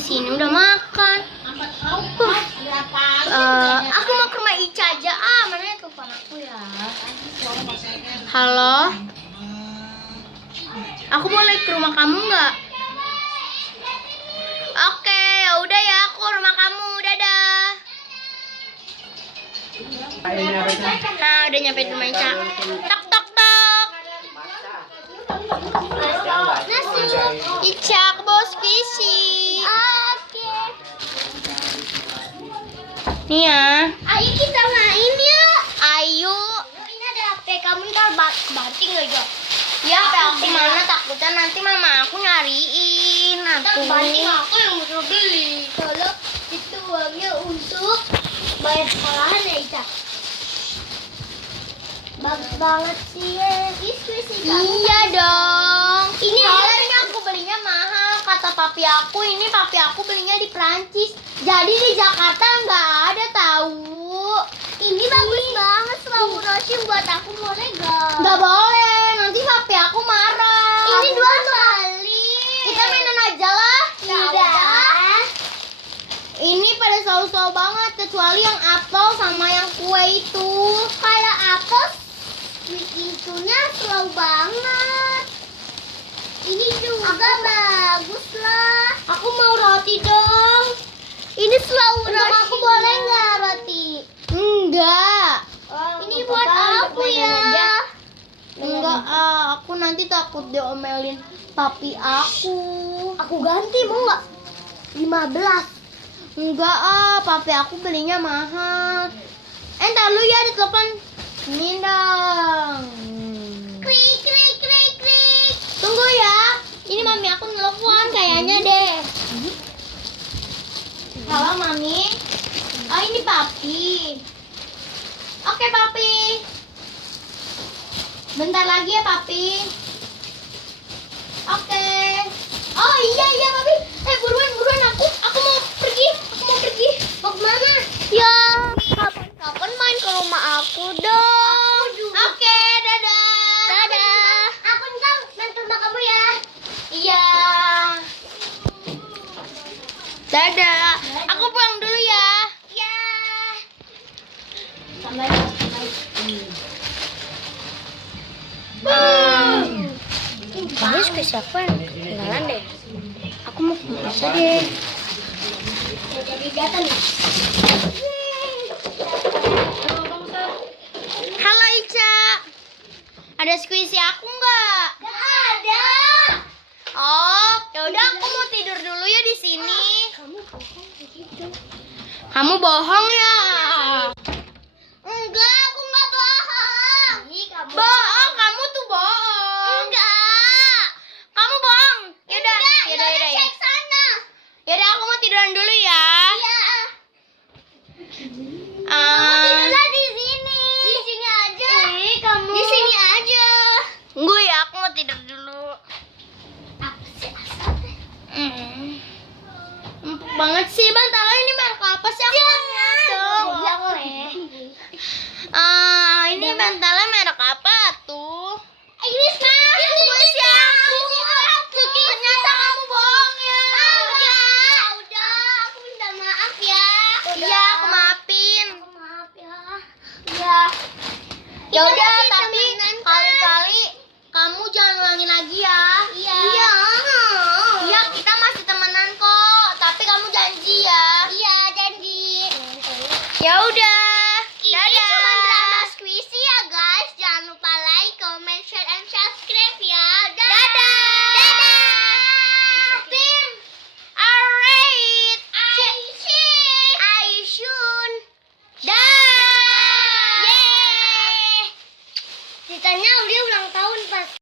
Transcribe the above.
di sini udah makan. Aku mau ke rumah Ica aja. Mana ya telepon aku ya? Halo. Aku boleh ke rumah kamu nggak? Oke, ya udah ya, aku ke rumah kamu. Dadah. Nah, udah nyampe di rumah Ica. Tok tok tok. Ica, aku bawa squishy. Oke. Nih ya. Ayo kita main yuk. Ayo. Ini ada HP kamu, ntar banting aja. Ya, HP aku mana, takutnya nanti mama aku nyariin. Aku banting aku yang mau beli. Kalau itu uangnya untuk bayar sekolahan ya, Ica. Bagus banget sih ya. Iya dong. Ini soalnya aku belinya mahal. Kata papi aku, ini papi aku belinya di Prancis. Jadi di Jakarta nggak ada tahu. Ini bagus banget Slow Motion buat aku, boleh nggak? Nggak boleh, nanti papi aku marah. Ini dua kali. Kita mainan aja lah. Tidak. Ini pada slow-slow banget, kecuali yang apel sama yang kue itu. Kalau apel itunya slow banget. Ini juga bagus lah. Aku mau roti dong. Ini slow roti. Aku boleh nggak roti? Enggak. Ini buat aku ya. Enggak, aku nanti takut diomelin papi aku. Aku ganti, mau nggak? 15. Enggak, papi aku belinya mahal. Entar lu ya, ada telepon. Ini dong. Krik, krik, krik, krik. Tunggu ya. Ini mami aku nelfon kayaknya deh. Halo mami. Oh ini papi. Oke papi. Bentar lagi ya papi. Oke. Oh iya papi. Buruan aku mau pergi. Mau kemana? Ya kapan main ke rumah aku dong. Oke, dadah. Aku ntar main ke rumah kamu ya. Iya. Dadah. Aku pulang dulu ya. Iya. Ini suka siapa yang kenalan deh? Aku mau ke masa deh. Jadi datang nih. Halo Ica. Ada squishy aku nggak? Nggak ada. Oh, ya udah aku mau tidur dulu ya di sini. Kamu bohong ya? Enggak, aku nggak bohong. Bohong, kamu tuh bohong. Enggak. Kamu bohong. Yaudah. Cek sana. Yaudah, aku mau tiduran dulu ya. Iya. Tidurlah di sini. Di sini aja. Kamu. Di sini aja. Tunggu ya, aku mau tidur dulu. Apa sih asal? Empuk banget sih, Bantala, ini merek apa sih? Aku lihat dong. Boleh. Ini Bantala merek apa tuh? Ini squishy aku. Ternyata kamu bohong ya. Enggak. Udah, aku minta maaf ya. Iya, aku maafin. Maaf ya. Iya. Ya udah, tapi kali-kali kamu jangan ulangin lagi ya. Iya. Iya, kita masih temenan kok. Tapi kamu janji ya. Iya, janji. Ya udah.